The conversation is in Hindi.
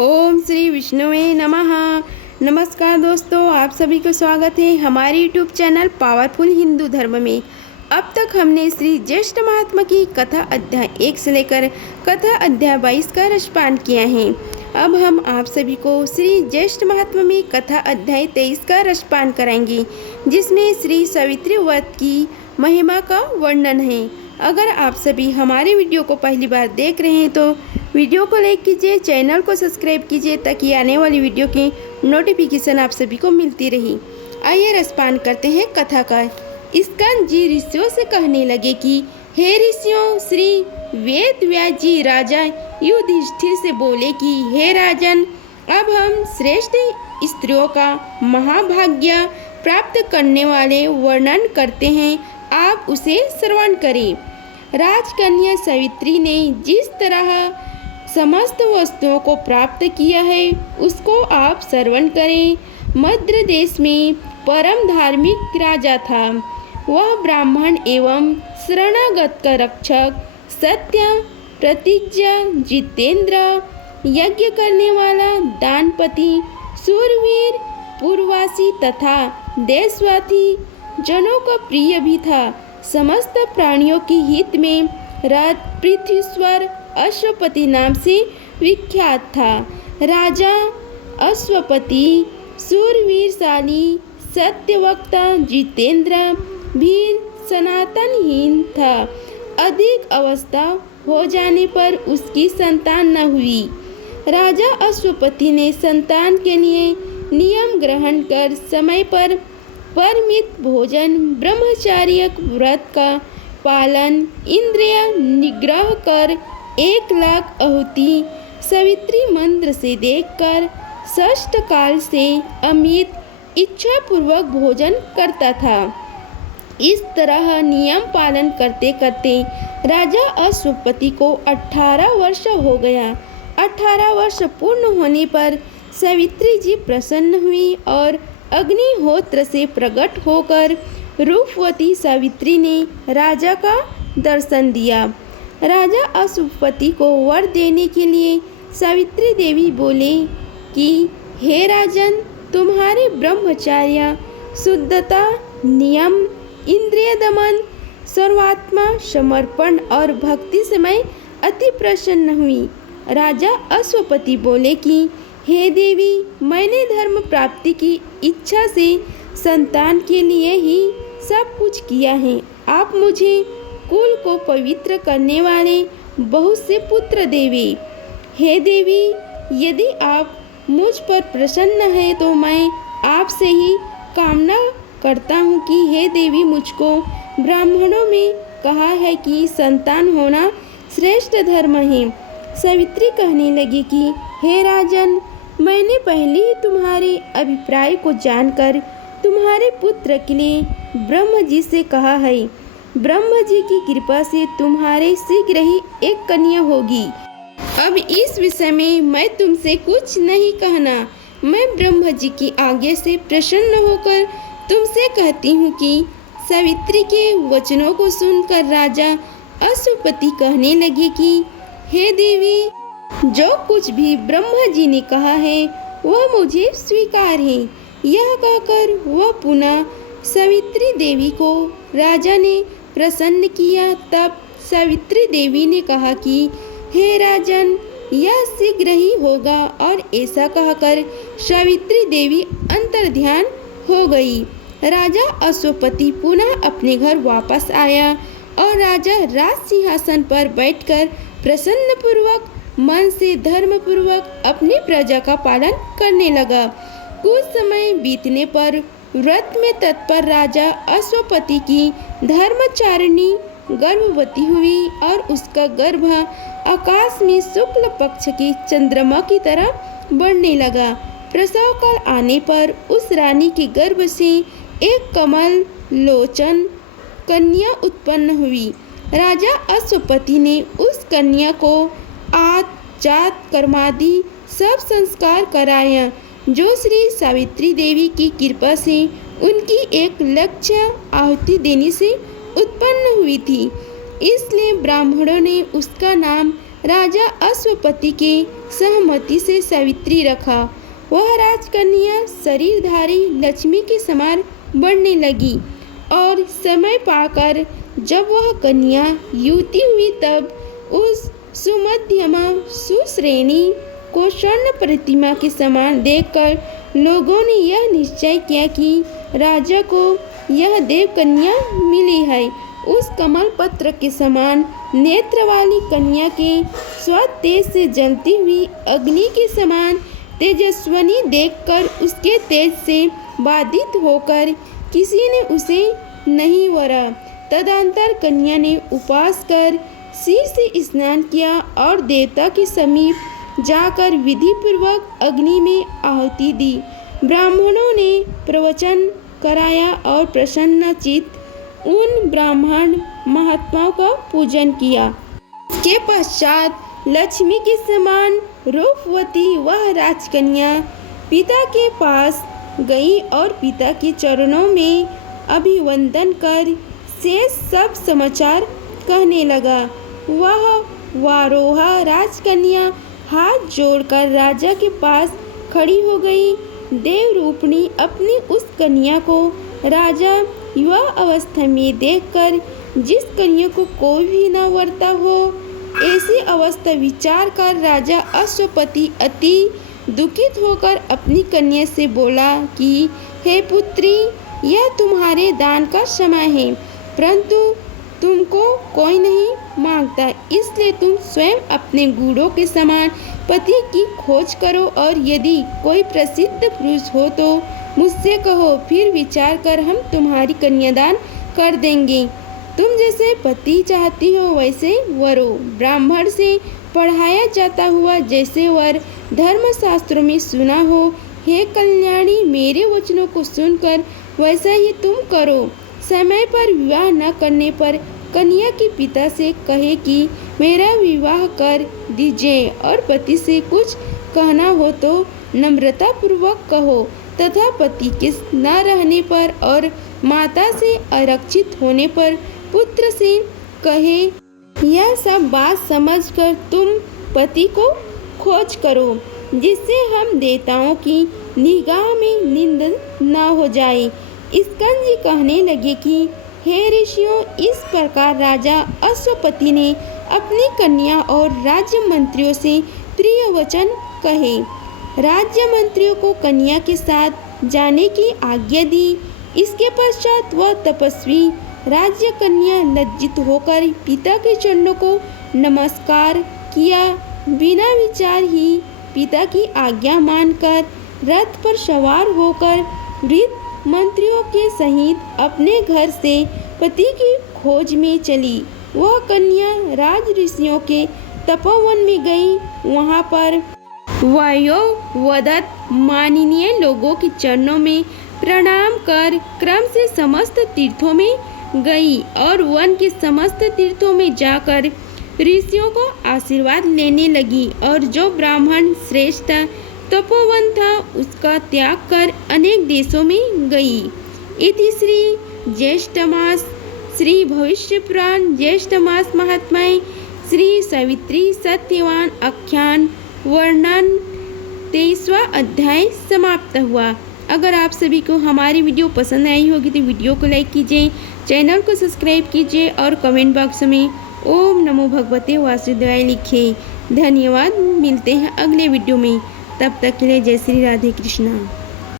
ओम श्री विष्णुवे नमः। नमस्कार दोस्तों, आप सभी को स्वागत है हमारे यूट्यूब चैनल पावरफुल हिंदू धर्म में। अब तक हमने श्री ज्येष्ठ महात्मा की कथा अध्याय 1 से लेकर कथा अध्याय 22 का रसपान किया है। अब हम आप सभी को श्री ज्येष्ठ महात्मा में कथा अध्याय 23 का रसपान कराएंगे, जिसमें श्री सावित्री व्रत की महिमा का वर्णन है। अगर आप सभी हमारे वीडियो को पहली बार देख रहे हैं तो वीडियो को लाइक कीजिए, चैनल को सब्सक्राइब कीजिए ताकि आने वाली वीडियो की नोटिफिकेशन आप सभी को मिलती रही। आइए रसपान करते हैं कथा का। स्कंद जी ऋषियों से कहने लगे कि हे ऋषियों, श्री वेद व्यास जी राजा युधिष्ठिर से बोले कि हे राजन, अब हम श्रेष्ठ स्त्रियों का महाभाग्य प्राप्त करने वाले वर्णन करते हैं, आप उसे श्रवण करें। राजकन्या सावित्री ने जिस तरह समस्त वस्तुओं को प्राप्त किया है उसको आप श्रवण करें। मद्र देश में परम धार्मिक राजा था। वह ब्राह्मण एवं शरणागत का रक्षक, सत्य प्रतिज्ञा, जितेंद्र, यज्ञ करने वाला, दानपति, सूरवीर, पूर्ववासी तथा देशवासी जनों का प्रिय भी था। समस्त प्राणियों के हित में रथ पृथ्वीश्वर अश्वपति नाम से विख्यात था। राजा अश्वपति सूरवीरशाली, सत्यवक्ता, जितेंद्र, वीर, सनातनहीन था। अधिक अवस्था हो जाने पर उसकी संतान न हुई। राजा अश्वपति ने संतान के लिए नियम ग्रहण कर समय पर परिमित भोजन, ब्रह्मचार्य व्रत का पालन, इंद्रिय निग्रह कर 1,00,000 आहुति सावित्री मंत्र से देखकर षष्ठ काल से अमित इच्छा पूर्वक भोजन करता था। इस तरह नियम पालन करते करते राजा अश्वपति को 18 वर्ष हो गया। 18 वर्ष पूर्ण होने पर सावित्री जी प्रसन्न हुई और अग्निहोत्र से प्रकट होकर रूपवती सावित्री ने राजा का दर्शन दिया। राजा अश्वपति को वर देने के लिए सावित्री देवी बोले कि हे राजन, तुम्हारे ब्रह्मचर्य, शुद्धता, नियम, इंद्रिय दमन, सर्वात्मा समर्पण और भक्ति से मैं अति प्रसन्न हुई। राजा अश्वपति बोले कि हे देवी, मैंने धर्म प्राप्ति की इच्छा से संतान के लिए ही सब कुछ किया है। आप मुझे कुल को पवित्र करने वाले बहुत से पुत्र देवी। हे देवी, यदि आप मुझ पर प्रसन्न हैं तो मैं आपसे ही कामना करता हूँ कि हे देवी, मुझको ब्राह्मणों में कहा है कि संतान होना श्रेष्ठ धर्म है। सावित्री कहने लगी कि हे राजन, मैंने पहले ही तुम्हारे अभिप्राय को जानकर तुम्हारे पुत्र के लिए ब्रह्म जी से कहा है। ब्रह्म जी की कृपा से तुम्हारे शीघ्र ही एक कन्या होगी। अब इस विषय में मैं तुमसे कुछ नहीं कहना। मैं ब्रह्म जी की आज्ञा से प्रसन्न होकर तुमसे कहती हूँ कि सावित्री के वचनों को सुनकर राजा अश्वपति कहने लगे कि हे देवी, जो कुछ भी ब्रह्मा जी ने कहा है वह मुझे स्वीकार है। यह कहकर वह पुनः सावित्री देवी को राजा ने प्रसन्न किया। तब सावित्री देवी ने कहा कि हे राजन, यह शीघ्र ही होगा। और ऐसा कहकर सावित्री देवी अंतर्ध्यान हो गई। राजा अश्वपति पुनः अपने घर वापस आया और राजा राज सिंहासन पर बैठकर प्रसन्न पूर्वक मन से धर्म पूर्वक अपनी प्रजा का पालन करने लगा। कुछ समय बीतने पर व्रत में तत्पर राजा अश्वपति की धर्मचारिणी गर्भवती हुई और उसका गर्भ आकाश में शुक्ल पक्ष के चंद्रमा की तरह बढ़ने लगा। प्रसव काल आने पर उस रानी के गर्भ से एक कमल लोचन कन्या उत्पन्न हुई। राजा अश्वपति ने उस कन्या को आत जात कर्मादि सब संस्कार कराया, जो श्री सावित्री देवी की कृपा से उनकी 1,00,000 आहुति देने से उत्पन्न हुई थी। इसलिए ब्राह्मणों ने उसका नाम राजा अश्वपति के सहमति से सावित्री रखा। वह राजकन्या शरीरधारी लक्ष्मी के समान बढ़ने लगी और समय पाकर जब वह कन्या युवती हुई तब उस सुमध्यमा सुश्रेणी को स्वर्ण प्रतिमा के समान देखकर लोगों ने यह निश्चय किया कि राजा को यह देव कन्या मिली है। उस कमल पत्र के समान नेत्र वाली कन्या के स्वतेज से जलती हुई अग्नि के समान तेजस्विनी देखकर उसके तेज से बाधित होकर किसी ने उसे नहीं वरा। तदंतर कन्या ने उपवास कर सिर से स्नान किया और देवता के समीप जाकर विधि पूर्वक अग्नि में आहुति दी। ब्राह्मणों ने प्रवचन कराया और प्रसन्नचित्त उन ब्राह्मण महात्माओं का पूजन किया। इसके पश्चात लक्ष्मी के समान रूपवती वह राजकन्या पिता के पास गई और पिता के चरणों में अभिवंदन कर शेष सब समाचार कहने लगा। वह वारोहा राजकन्या हाथ जोड़कर राजा के पास खड़ी हो गई। देवरूपिणी अपनी उस कन्या को राजा युवा अवस्था में देखकर जिस कन्या को कोई भी न वरता हो, ऐसी अवस्था विचार कर राजा अश्वपति अति दुखित होकर अपनी कन्या से बोला कि हे पुत्री, यह तुम्हारे दान का समय है, परंतु तुमको कोई नहीं मांगता, इसलिए तुम स्वयं अपने गुणों के समान पति की खोज करो और यदि कोई प्रसिद्ध पुरुष हो तो मुझसे कहो, फिर विचार कर हम तुम्हारी कन्यादान कर देंगे। तुम जैसे पति चाहती हो वैसे वरो। ब्राह्मण से पढ़ाया जाता हुआ जैसे वर धर्मशास्त्रों में सुना हो, हे कल्याणी, मेरे वचनों को सुनकर वैसा ही तुम करो। समय पर विवाह न करने पर कन्या के पिता से कहे कि मेरा विवाह कर दीजिए और पति से कुछ कहना हो तो नम्रता पूर्वक कहो, तथा पति के न रहने पर और माता से आरक्षित होने पर पुत्र से कहे। यह सब बात समझकर तुम पति को खोज करो, जिससे हम देवताओं की निगाह में निंद न हो जाए। स्कंद जी कहने लगे कि हे ऋषियों, इस प्रकार राजा अश्वपति ने अपनी कन्या और राज्य मंत्रियों से प्रिय वचन कहे। राज्य मंत्रियों को कन्या के साथ जाने की आज्ञा दी। इसके पश्चात वह तपस्वी राज्य कन्या लज्जित होकर पिता के चरणों को नमस्कार किया। बिना विचार ही पिता की आज्ञा मानकर रथ पर सवार होकर वृद्ध मंत्रियों के सहित अपने घर से पति की खोज में चली। वह कन्या राज ऋषियों के तपोवन में गई। वहां पर वयोवदत्त माननीय लोगों के चरणों में प्रणाम कर क्रम से समस्त तीर्थों में गई और वन के समस्त तीर्थों में जाकर ऋषियों को आशीर्वाद लेने लगी और जो ब्राह्मण श्रेष्ठ तपोवन था उसका त्याग कर अनेक देशों में गई। इति श्री ज्येष्ठ मास श्री भविष्य पुराण ज्येष्ठ मास महात्म्य श्री सावित्री सत्यवान आख्यान वर्णन 23वां अध्याय समाप्त हुआ। अगर आप सभी को हमारी वीडियो पसंद आई होगी तो वीडियो को लाइक कीजिए, चैनल को सब्सक्राइब कीजिए और कमेंट बॉक्स में ओम नमो भगवते वासुदेवाय लिखिए। धन्यवाद। मिलते हैं अगले वीडियो में, तब तक के लिए जय श्री राधे कृष्णा।